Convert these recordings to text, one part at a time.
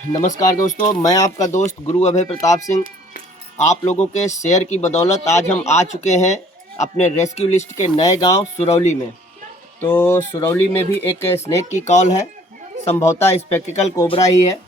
नमस्कार दोस्तों, मैं आपका दोस्त गुरु अभय प्रताप सिंह। आप लोगों के शेयर की बदौलत आज हम आ चुके हैं अपने रेस्क्यू लिस्ट के नए गांव सुरौली में। तो सुरौली में भी एक स्नेक की कॉल है, संभवतः स्पेक्टिकल कोबरा ही है।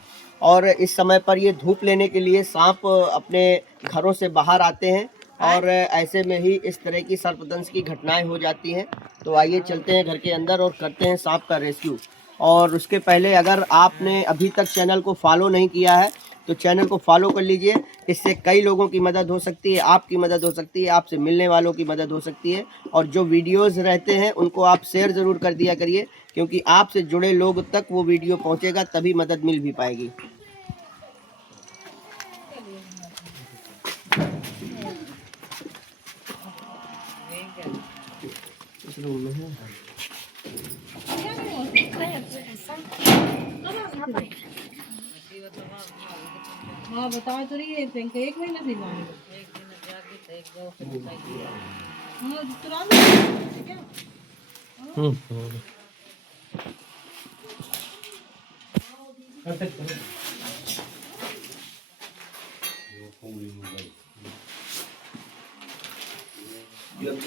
और इस समय पर ये धूप लेने के लिए सांप अपने घरों से बाहर आते हैं और ऐसे में ही इस तरह की सर्पदंश की घटनाएं हो जाती हैं। तो आइए चलते हैं घर के अंदर और करते हैं सांप का रेस्क्यू। और उसके पहले अगर आपने अभी तक चैनल को फॉलो नहीं किया है तो चैनल को फॉलो कर लीजिए। इससे कई लोगों की मदद हो सकती है, आपकी मदद हो सकती है, आपसे मिलने वालों की मदद हो सकती है। और जो वीडियोस रहते हैं उनको आप शेयर ज़रूर कर दिया करिए, क्योंकि आपसे जुड़े लोग तक वो वीडियो पहुंचेगा, तभी मदद मिल भी पाएगी। इस रूम में है। हाँ बताओ तो रही है एक महीना से मांग हाँ तुरंत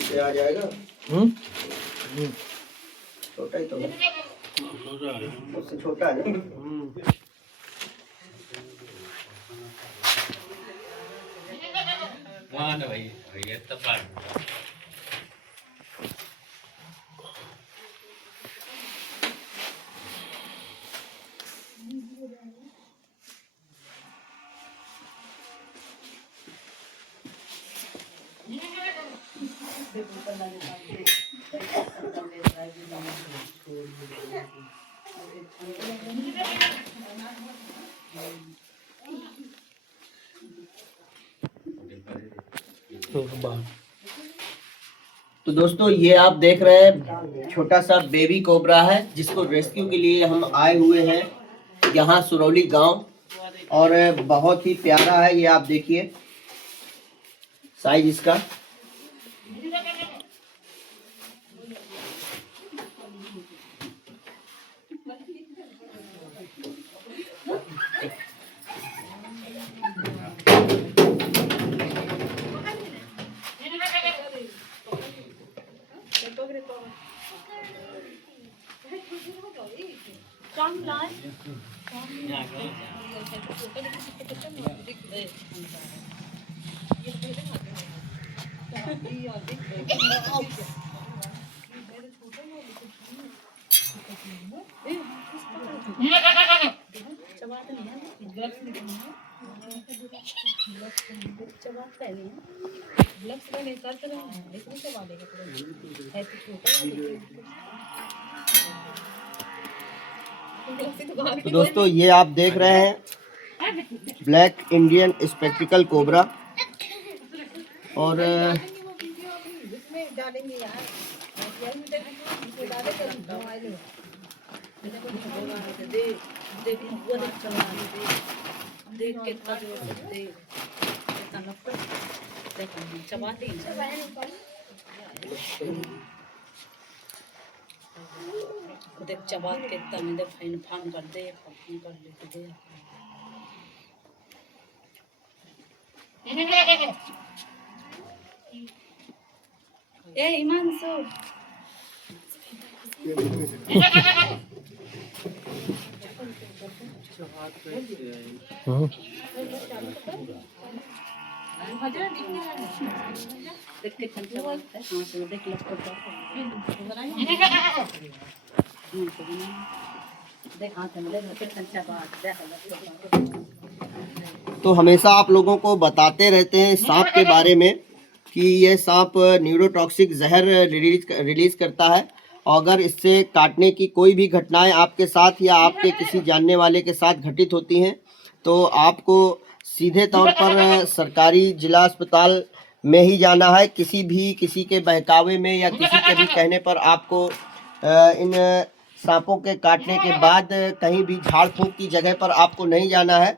क्या ये आ जाएगा। छोटा ही तो है, उससे छोटा है ना। तो दोस्तों, ये आप देख रहे हैं छोटा सा बेबी कोबरा है, जिसको रेस्क्यू के लिए हम आए हुए हैं यहाँ सुरौली गांव। और बहुत ही प्यारा है, ये आप देखिए साइज इसका। तो दोस्तों, ये आप देख रहे हैं ब्लैक इंडियन स्पेक्टिकल कोबरा। और देख चबात के तने देख फाइन फान कर दे फान कर लेते दे ए हिमांशु तो हमेशा आप लोगों को बताते रहते हैं सांप के बारे में कि ये सांप न्यूरोटॉक्सिक जहर रिलीज करता है। और अगर इससे काटने की कोई भी घटनाएं आपके साथ या आपके किसी जानने वाले के साथ घटित होती हैं तो आपको सीधे तौर पर सरकारी जिला अस्पताल में ही जाना है। किसी के बहकावे में या किसी के भी कहने पर आपको इन सांपों के काटने के बाद कहीं भी झाड़ फूंक की जगह पर आपको नहीं जाना है,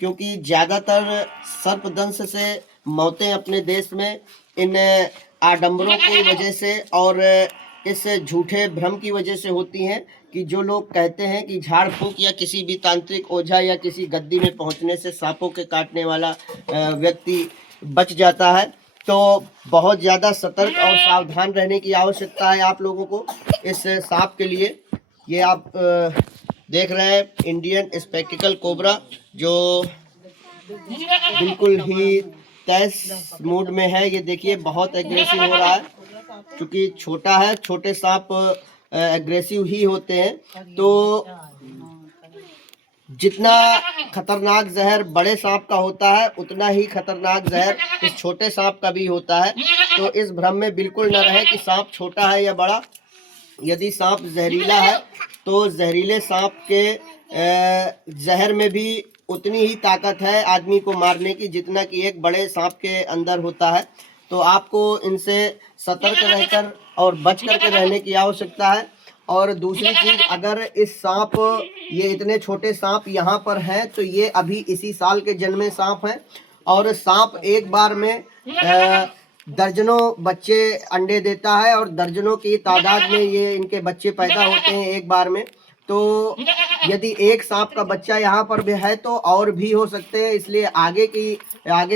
क्योंकि ज़्यादातर सर्पदंश से मौतें अपने देश में इन आडंबरों की वजह से और इस झूठे भ्रम की वजह से होती हैं कि जो लोग कहते हैं कि झाड़ फूंक या किसी भी तांत्रिक ओझा या किसी गद्दी में पहुंचने से सांपों के काटने वाला व्यक्ति बच जाता है। तो बहुत ज़्यादा सतर्क और सावधान रहने की आवश्यकता है आप लोगों को इस सांप के लिए। ये आप देख रहे हैं इंडियन स्पेक्टिकल कोबरा, जो बिल्कुल ही तेज मूड में है। ये देखिए बहुत एग्रेसिव हो रहा है, क्योंकि छोटा है, छोटे सांप एग्रेसिव ही होते हैं। तो जितना खतरनाक जहर बड़े सांप का होता है, उतना ही खतरनाक जहर इस छोटे सांप का भी होता है। तो इस भ्रम में बिल्कुल न रहे कि सांप छोटा है या बड़ा। यदि सांप जहरीला है तो जहरीले सांप के जहर में भी उतनी ही ताकत है आदमी को मारने की जितना कि एक बड़े सांप के अंदर होता है। तो आपको इनसे सतर्क रहकर और बच करके रहने की आवश्यकता है। और दूसरी चीज, अगर इस सांप, ये इतने छोटे सांप यहाँ पर हैं तो ये अभी इसी साल के जन्मे सांप हैं। और सांप एक बार में दर्जनों बच्चे अंडे देता है और दर्जनों की तादाद में ये इनके बच्चे पैदा होते हैं एक बार में। तो यदि एक सांप का बच्चा यहाँ पर भी है तो और भी हो सकते हैं। इसलिए आगे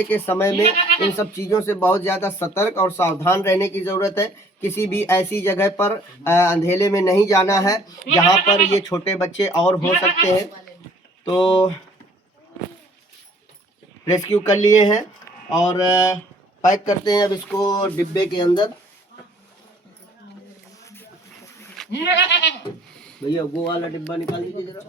के समय में इन सब चीज़ों से बहुत ज़्यादा सतर्क और सावधान रहने की ज़रूरत है। किसी भी ऐसी जगह पर अंधेले में नहीं जाना है जहाँ पर ये छोटे बच्चे और हो सकते हैं। तो रेस्क्यू कर लिए हैं और पैक करते हैं अब इसको डिब्बे के अंदर। भैया वो वाला डिब्बा निकाल लीजिए जरा।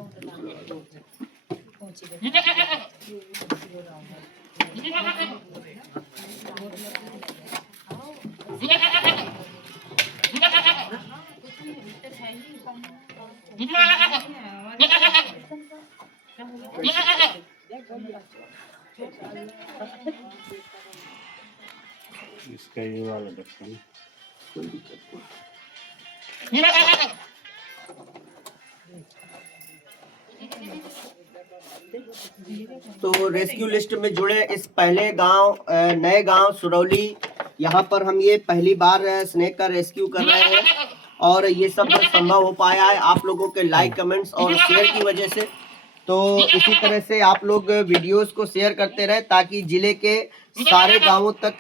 इसका ये वाला ढक्कन तो रेस्क्यू लिस्ट में जुड़े इस पहले गांव, नए गांव सुरौली, यहाँ पर हम ये पहली बार स्नेक का रेस्क्यू कर रहे हैं। और ये सब संभव हो पाया है आप लोगों के लाइक, कमेंट्स और शेयर की वजह से। तो इसी तरह से आप लोग वीडियोस को शेयर करते रहे ताकि जिले के सारे गांवों तक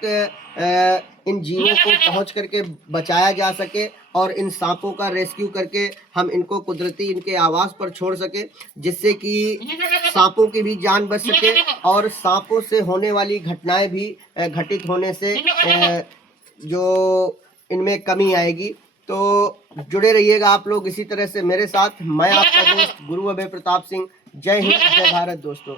इन जीवों को पहुंच करके बचाया जा सके और इन सांपों का रेस्क्यू करके हम इनको कुदरती इनके आवास पर छोड़ सके, जिससे कि सांपों की भी जान बच सके और सांपों से होने वाली घटनाएं भी घटित होने से जो इनमें कमी आएगी। तो जुड़े रहिएगा आप लोग इसी तरह से मेरे साथ। मैं आपका दोस्त गुरु अभय प्रताप सिंह। जय हिंद, जय भारत दोस्तों।